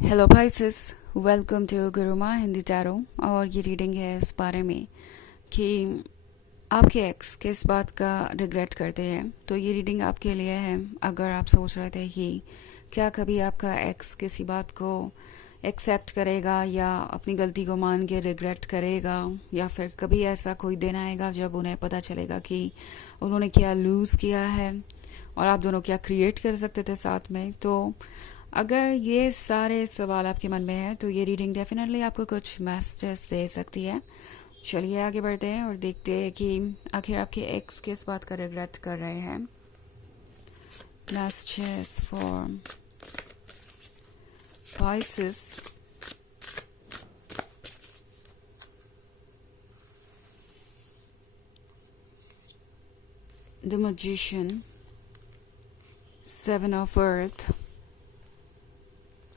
Hello भाइसिस, welcome to Gurumaa Hindi tarot. और ये रीडिंग है इस बारे में कि आपके एक्स किस बात का रिग्रेट करते हैं। तो ये रीडिंग आपके लिए है अगर आप सोच रहे थे कि क्या कभी आपका एक्स किसी बात को एक्सेप्ट करेगा या अपनी गलती को मान के रिग्रेट करेगा, या फिर कभी ऐसा कोई दिन आएगा जब उन्हें पता चलेगा कि उन्होंने क्या लूज़ किया है और आप दोनों क्या क्रिएट कर सकते थे साथ में। तो अगर ये सारे सवाल आपके मन में है तो ये रीडिंग डेफिनेटली आपको कुछ मैसेजेस दे सकती है। चलिए आगे बढ़ते हैं और देखते हैं कि आखिर आपके एक्स किस बात का रिग्रेट कर रहे हैं। Messages for Pisces, the Magician, Seven of Earth,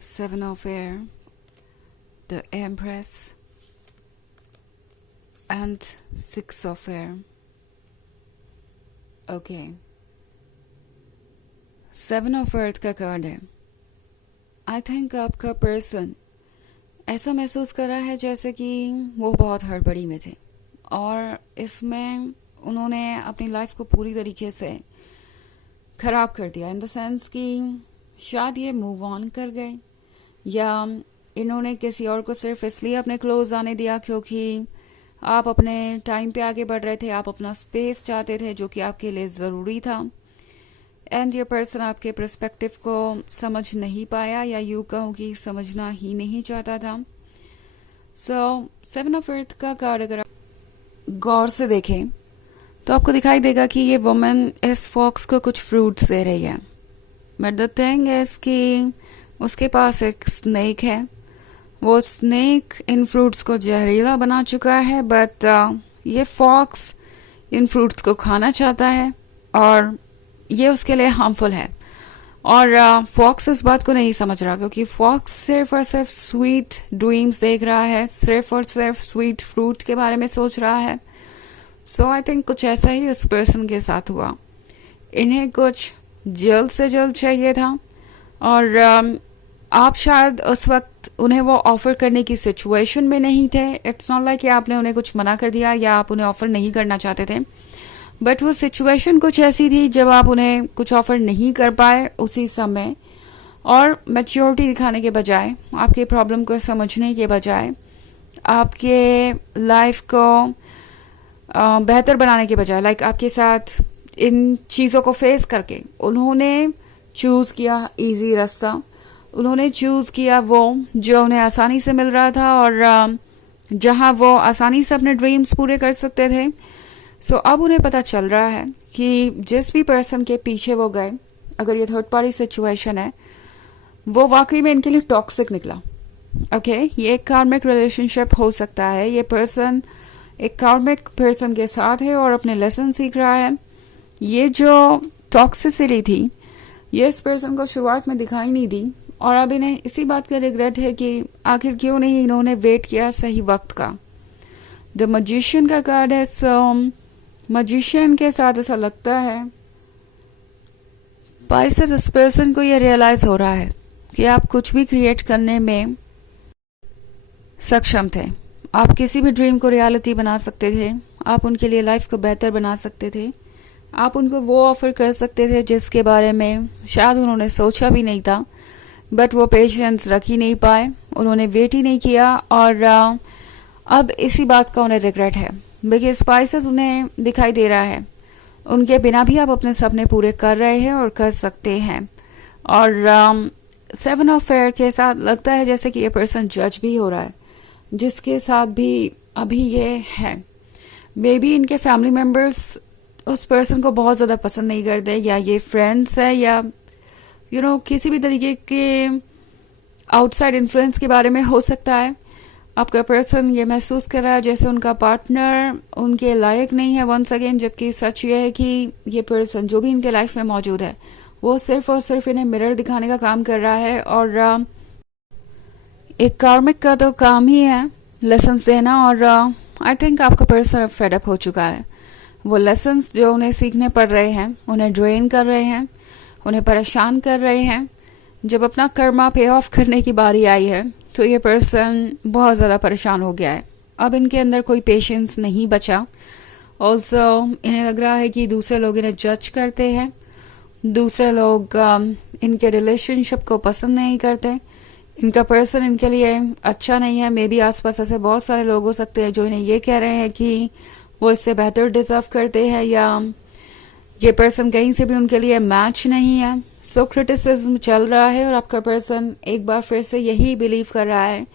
Seven of Air, the Empress, and Six of Air. Okay. Seven of Earth का कार्ड है। आई थिंक आपका पर्सन ऐसा महसूस कर रहा है जैसे कि वो बहुत हड़बड़ी में थे और इसमें उन्होंने अपनी लाइफ को पूरी तरीके से ख़राब कर दिया, इन द सेंस कि शायद ये मूव ऑन कर गए या इन्होंने किसी और को सिर्फ इसलिए अपने क्लोज आने दिया क्योंकि आप अपने टाइम पे आगे बढ़ रहे थे, आप अपना स्पेस चाहते थे जो कि आपके लिए ज़रूरी था। एंड ये पर्सन आपके पर्सपेक्टिव को समझ नहीं पाया या यूँ कहूँ कि समझना ही नहीं चाहता था। सो सेवन ऑफ अर्थ का कार्ड अगर आप गौर से देखें तो आपको दिखाई देगा कि ये वुमन इस फॉक्स को कुछ फ्रूट्स दे रही है, बट द थिंग इज कि उसके पास एक स्नेक है। वो स्नेक इन फ्रूट्स को जहरीला बना चुका है, बट ये फॉक्स इन फ्रूट्स को खाना चाहता है और ये उसके लिए हार्मफुल है। और फॉक्स इस बात को नहीं समझ रहा क्योंकि फॉक्स सिर्फ और सिर्फ स्वीट ड्रीम्स देख रहा है, सिर्फ और सिर्फ स्वीट फ्रूट के बारे में सोच रहा है। सो आई थिंक कुछ ऐसा ही इस पर्सन के साथ हुआ। इन्हें कुछ जल्द से जल्द चाहिए था और आप शायद उस वक्त उन्हें वो ऑफर करने की सिचुएशन में नहीं थे। इट्स नॉट लाइक कि आपने उन्हें कुछ मना कर दिया या आप उन्हें ऑफर नहीं करना चाहते थे, बट वो सिचुएशन कुछ ऐसी थी जब आप उन्हें कुछ ऑफर नहीं कर पाए उसी समय, और मैच्योरिटी दिखाने के बजाय, आपके प्रॉब्लम को समझने के बजाय, आपके लाइफ को बेहतर बनाने के बजाय, लाइक आपके साथ इन चीज़ों को फेस करके उन्होंने चूज़ किया इजी रास्ता। उन्होंने चूज़ किया वो जो उन्हें आसानी से मिल रहा था और जहां वो आसानी से अपने ड्रीम्स पूरे कर सकते थे। सो अब उन्हें पता चल रहा है कि जिस भी पर्सन के पीछे वो गए, अगर ये थर्ड पार्टी सिचुएशन है, वो वाकई में इनके लिए टॉक्सिक निकला। ओके, ये एक कार्मिक रिलेशनशिप हो सकता है। ये पर्सन एक कार्मिक पर्सन के साथ है और अपने लेसन सीख रहा है। ये जो टॉक्सिसिटी थी ये इस पर्सन को शुरुआत में दिखाई नहीं दी और अब इन्हें इसी बात का रिग्रेट है कि आखिर क्यों नहीं इन्होंने वेट किया सही वक्त का। द मजिशियन का कार्ड है। सो मजिशियन के साथ ऐसा लगता है पाइसेस इस पर्सन को ये रियलाइज हो रहा है कि आप कुछ भी क्रिएट करने में सक्षम थे। आप किसी भी ड्रीम को रियलिटी बना सकते थे, आप उनके लिए लाइफ को बेहतर बना सकते थे, आप उनको वो ऑफर कर सकते थे जिसके बारे में शायद उन्होंने सोचा भी नहीं था, बट वो पेशेंस रख ही नहीं पाए, उन्होंने वेट ही नहीं किया और अब इसी बात का उन्हें रिग्रेट है। बिकॉज स्पाइसेस उन्हें दिखाई दे रहा है उनके बिना भी आप अपने सपने पूरे कर रहे हैं और कर सकते हैं। और सेवन ऑफ फेयर के साथ लगता है जैसे कि ये पर्सन जज भी हो रहा है जिसके साथ भी अभी ये है। मे बी इनके फैमिली मेम्बर्स उस पर्सन को बहुत ज़्यादा पसंद नहीं करते, या ये फ्रेंड्स है, या किसी भी तरीके के आउटसाइड इन्फ्लुएंस के बारे में हो सकता है। आपका पर्सन ये महसूस कर रहा है जैसे उनका पार्टनर उनके लायक नहीं है वंस अगेन, जबकि सच ये है कि ये पर्सन जो भी इनके लाइफ में मौजूद है वो सिर्फ और सिर्फ इन्हें मिरर दिखाने का काम कर रहा है। और एक कार्मिक का तो काम ही है लेसन्स देना, और आई थिंक आपका पर्सन फेड अप हो चुका है। वो लेसन्स जो उन्हें सीखने पड़ रहे हैं, उन्हें ड्रेन कर रहे हैं, उन्हें परेशान कर रहे हैं, जब अपना कर्मा पे ऑफ करने की बारी आई है तो ये पर्सन बहुत ज़्यादा परेशान हो गया है। अब इनके अंदर कोई पेशेंस नहीं बचा। ऑल्सो इन्हें लग रहा है कि दूसरे लोग इन्हें जज करते हैं, दूसरे लोग इनके रिलेशनशिप को पसंद नहीं करते, इनका पर्सन इनके लिए अच्छा नहीं है। मे बी आसपास ऐसे बहुत सारे लोग हो सकते हैं जो इन्हें ये कह रहे हैं कि वो इससे बेहतर डिजर्व करते हैं या ये पर्सन कहीं से भी उनके लिए मैच नहीं है। सो क्रिटिसिज्म चल रहा है और आपका पर्सन एक बार फिर से यही बिलीव कर रहा है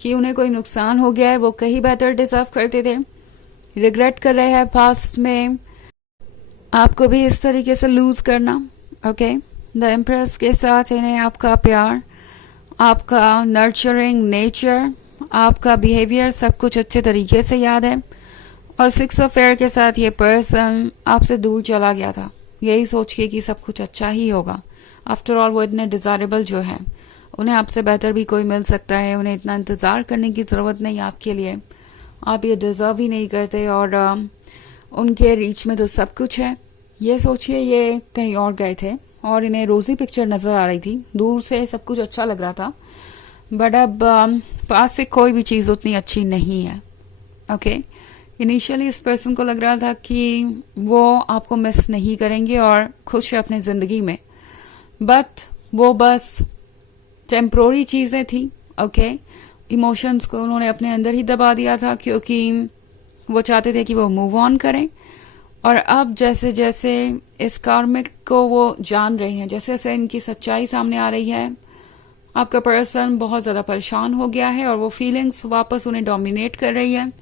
कि उन्हें कोई नुकसान हो गया है, वो कहीं बेहतर डिजर्व करते थे, रिग्रेट कर रहे हैं पास्ट में आपको भी इस तरीके से लूज करना। ओके, द एम्प्रेस के साथ इन्हें आपका प्यार, आपका नर्चरिंग नेचर, आपका बिहेवियर सब कुछ अच्छे तरीके से याद है। और 6 ऑफ एयर के साथ ये पर्सन आपसे दूर चला गया था यही सोच के कि सब कुछ अच्छा ही होगा। आफ्टर ऑल वो इतने डिजायरेबल जो है, उन्हें आपसे बेहतर भी कोई मिल सकता है, उन्हें इतना इंतज़ार करने की ज़रूरत नहीं आपके लिए, आप ये डिज़र्व ही नहीं करते और उनके रीच में तो सब कुछ है। ये सोचिए ये कहीं और गए थे और इन्हें रोज़ी पिक्चर नज़र आ रही थी, दूर से सब कुछ अच्छा लग रहा था, बट अब पास से कोई भी चीज़ उतनी अच्छी नहीं है। ओके, इनिशियली इस पर्सन को लग रहा था कि वो आपको मिस नहीं करेंगे और खुश है अपनी ज़िंदगी में, बट वो बस टेम्प्रोरी चीज़ें थी। ओके, इमोशंस को उन्होंने अपने अंदर ही दबा दिया था क्योंकि वो चाहते थे कि वो मूव ऑन करें। और अब जैसे जैसे इस कार्मिक को वो जान रहे हैं, जैसे जैसे इनकी सच्चाई सामने आ रही है, आपका पर्सन बहुत ज़्यादा परेशान हो गया है और वो फीलिंग्स वापस उन्हें डोमिनेट कर रही है।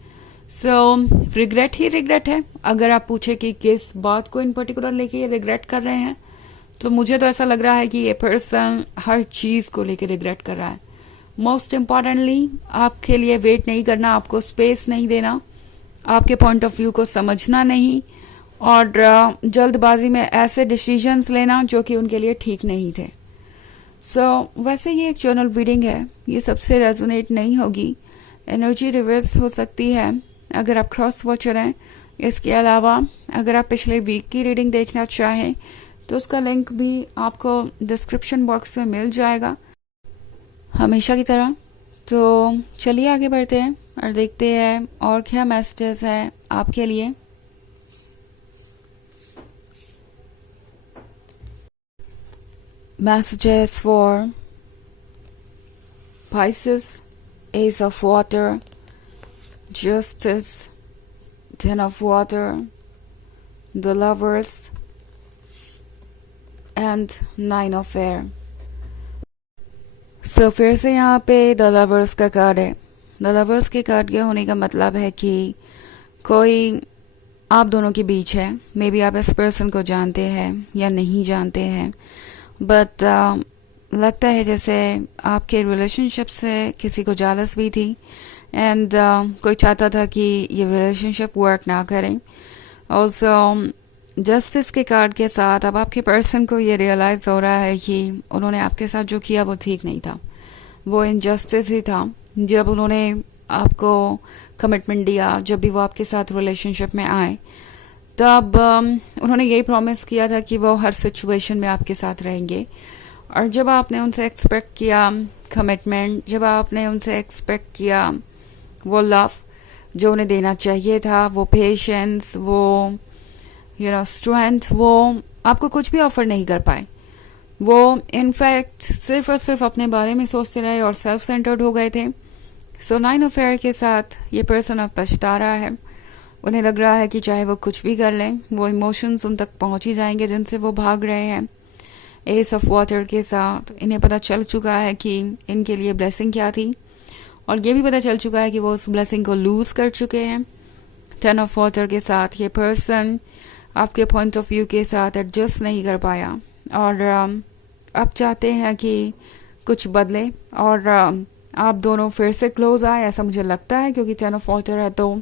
सो रिग्रेट ही रिग्रेट है। अगर आप पूछे कि किस बात को इन पर्टिकुलर लेके ये रिग्रेट कर रहे हैं, तो मुझे तो ऐसा लग रहा है कि ये पर्सन हर चीज़ को लेके रिग्रेट कर रहा है। मोस्ट इम्पॉर्टेंटली आपके लिए वेट नहीं करना, आपको स्पेस नहीं देना, आपके पॉइंट ऑफ व्यू को समझना नहीं और जल्दबाजी में ऐसे डिसीजंस लेना जो कि उनके लिए ठीक नहीं थे। वैसे ये एक जर्नल रीडिंग है, ये सबसे रेजोनेट नहीं होगी, एनर्जी रिवर्स हो सकती है अगर आप क्रॉस वॉचर हैं। इसके अलावा अगर आप पिछले वीक की रीडिंग देखना चाहें तो उसका लिंक भी आपको डिस्क्रिप्शन बॉक्स में मिल जाएगा हमेशा की तरह। तो चलिए आगे बढ़ते हैं और देखते हैं और क्या मैसेजेस है आपके लिए। Messages for Pisces, Ace of Water, Justice, Ten of Water, the Lovers, and Nine of Air. So फिर से यहाँ पे The Lovers का कार्ड है। The Lovers के कार्ड के होने का मतलब है कि कोई आप दोनों के बीच है। मे बी आप इस पर्सन को जानते हैं या नहीं जानते हैं, बट लगता है जैसे आपके रिलेशनशिप से किसी को जालस भी थी एंड कोई चाहता था कि ये रिलेशनशिप वर्क ना करें। ऑल्सो जस्टिस के कार्ड के साथ अब आपके पर्सन को ये रियलाइज़ हो रहा है कि उन्होंने आपके साथ जो किया वो ठीक नहीं था, वो इनजस्टिस ही था। जब उन्होंने आपको कमिटमेंट दिया, जब भी वो आपके साथ रिलेशनशिप में आए, तब उन्होंने यही प्रॉमिस किया था कि वो हर सिचुएशन में आपके साथ रहेंगे। और जब आपने उनसे एक्सपेक्ट किया कमिटमेंट, जब आपने उनसे एक्सपेक्ट किया वो लव जो उन्हें देना चाहिए था, वो पेशेंस, वो स्ट्रेंथ, वो आपको कुछ भी ऑफर नहीं कर पाए। वो इनफैक्ट सिर्फ और सिर्फ अपने बारे में सोचते रहे और सेल्फ सेंटर्ड हो गए थे। सो 9 ऑफ एयर के साथ ये पर्सन अब पछता रहा है। उन्हें लग रहा है कि चाहे वो कुछ भी कर लें, वो इमोशंस उन तक पहुंच ही जाएंगे जिनसे वो भाग रहे हैं। एस ऑफ वाटर के साथ इन्हें पता चल चुका है कि इनके लिए ब्लेसिंग क्या थी और ये भी पता चल चुका है कि वो उस ब्लेसिंग को लूज कर चुके हैं। 10 ऑफ वाटर के साथ ये पर्सन आपके पॉइंट ऑफ व्यू के साथ एडजस्ट नहीं कर पाया और अब चाहते हैं कि कुछ बदले और आप दोनों फिर से क्लोज आए, ऐसा मुझे लगता है, क्योंकि 10 ऑफ वाटर है तो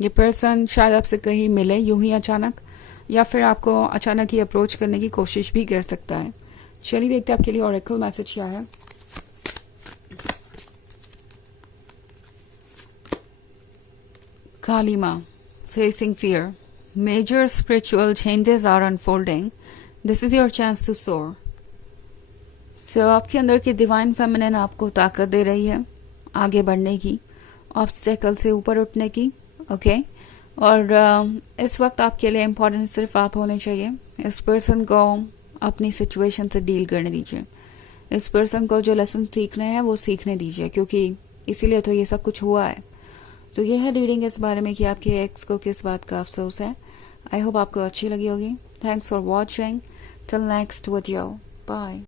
ये पर्सन शायद आपसे कहीं मिले यूं ही अचानक, या फिर आपको अचानक ही अप्रोच करने की कोशिश भी कर सकता है। चलिए देखते हैं आपके लिए ऑरेकल मैसेज क्या है। काली माँ, facing fear, major spiritual changes are unfolding, this is your chance to soar. So आपके अंदर की डिवाइन फेमिनिन आपको ताकत दे रही है आगे बढ़ने की, ऑब्स्टेकल से ऊपर उठने की। ओके और इस वक्त आपके लिए इम्पोर्टेंट सिर्फ आप होने चाहिए। इस पर्सन को अपनी सिचुएशन से डील करने दीजिए। इस पर्सन को जो लेसन सीखने हैं वो सीखने दीजिए, क्योंकि इसीलिए तो ये सब कुछ हुआ है। तो ये है रीडिंग इस बारे में कि आपके एक्स को किस बात का अफसोस है। आई होप आपको अच्छी लगी होगी। Thanks for watching. Till next video, bye.